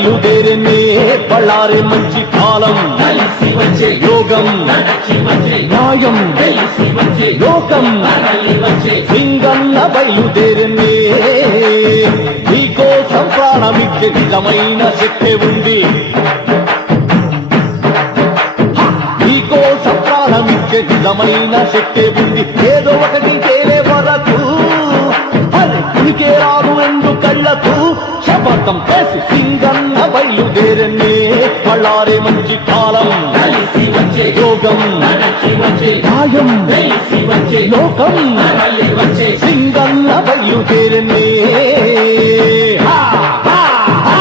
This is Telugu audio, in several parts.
బయలుదేరనే బళ్ళారి మంచి కాలం కలిసి వచ్చే యోగం నడచి వచ్చే న్యాయం తెలిసి వచ్చే లోకం తరలి వచ్చే సింగన్న బయలుదేరనే నీకోసం ప్రాణమిచ్చే నిజమైన శక్తి ఉంది నీకోసం ప్రాణమిచ్చే నిజమైన శక్తి ఉంది ఏదో ఒకటి తేలే వరకు అది ఉనికే రాదు ఎందు కళ్ళకు శపథం చేసి సింగన్న బయలుదేరనే బళ్ళారి మంచి కాలం కలిసి వచ్చే యోగం నడచి వచ్చే న్యాయం తెలిసి వచ్చే లోకం తరలి వచ్చే సింగన్న బయలుదేరనే హా, హా, హా.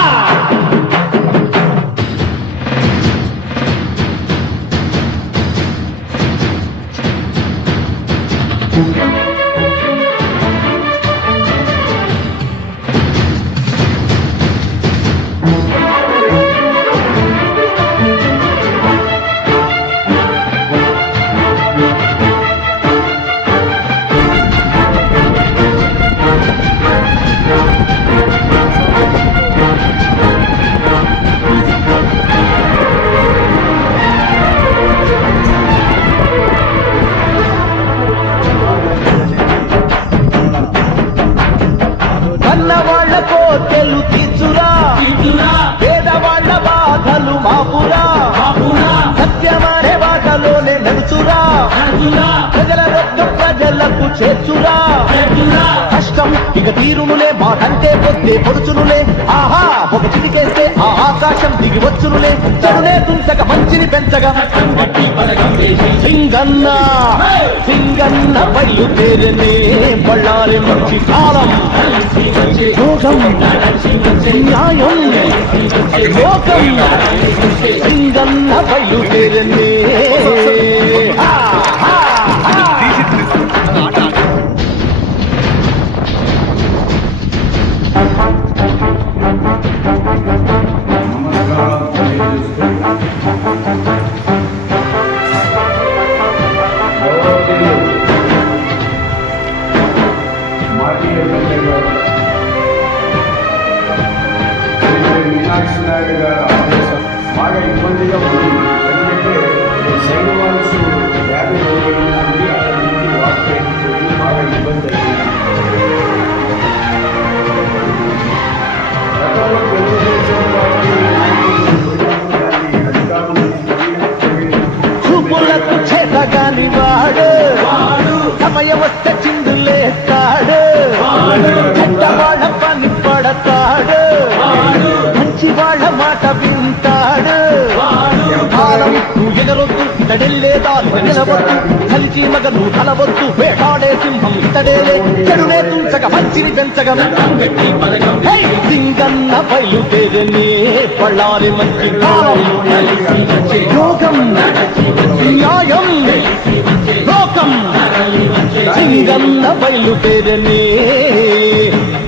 కన్నవాళ్ల కోటెలు తీర్చురా ఇటురా పేదవాళ్ల బాధలు మాపురా బాపురా సత్యమనే బాటలోనే నడుచురా అర్జునా ప్రజల రొక్క ప్రజలకు చేర్చురా ఎటురా కష్టం ఇక తీరునులే మాటంటే పొద్దే పొడుచునులే ఆహా ఒక చిటికేస్తే ఆ ఆకాశం దిగి వచ్చునులే చెడునే తుంచక మంచిని పెంచగా సంగతి పలకం వేసి సింగన్న సింగన్న బయలుదేరనే బళ్ళారి మంచి కాలం కలిసి వచ్చే యోగం నడచి వచ్చే న్యాయం లోకం సింగన్న బయలుదేరనే హా, హా, హా. నమస్కారం తెలియజేస్తూ గౌరవనీయులు మాజీ ఎమ్మెల్యే గారు శ్రీ మీనాక్షి నాయుడు గారు ఆదేశం బాగా ఇబ్బందిగా ఉంది ఎందుకంటే సైడ్ వాల్స్ 50 రోజులు ఉంది అక్కడి నుంచి వాటర్ అయిపోయి బాగా ఇబ్బంది అయింది గతంలో తెలుగుదేశం పార్టీ నాయకులు దాన్ని అధికారులు చూపులకు చేతగాని వాడు సమయం వస్తే చిందులేస్తాడు చెడ్డవాళ్ళ పని పడతాడు మంచి వాళ్ళ మాట వింటాడు కాలం నువ్వు ఎగరొద్దు ఇతడెళ్ళే దారి నిలవద్దు కలిసి మగను కలవద్దు వేటాడే సింహం ఇతడేలే చెడునే తుంచక మంచిని పెంచగా సంగతి పలకం హే! సింగన్న బయలుదేరనే బళ్ళారి మంచి కాలం కలిసి వచ్చే యోగం నడచి వచ్చే న్యాయం తెలిసి వచ్చే లోకం తరలి వచ్చే సింగన్న బయలుదేరనే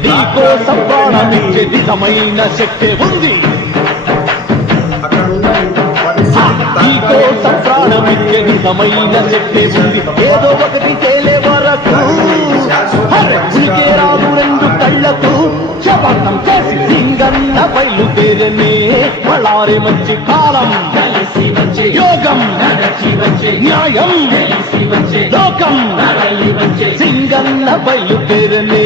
నీకోసం ప్రాణమిచ్చే నిజమైన శక్తి ఉంది అక్కడ ఉన్న పరిస్థితి నీకోసం ప్రాణమిచ్చే నిజమైన శక్తి ఉంది ఏదో ఒకటి తేలే వరకు హరే! ఉనికే రాదు రెండు కళ్ళకు శపథం చేసి సింగన్న బయలుదేరనే బళ్ళారి మంచి కాలం కలిసి వచ్చే యోగం నడచి వచ్చే న్యాయం తెలిసి వచ్చే లోకం తరలి వచ్చే సింగన్న బయలుదేరనే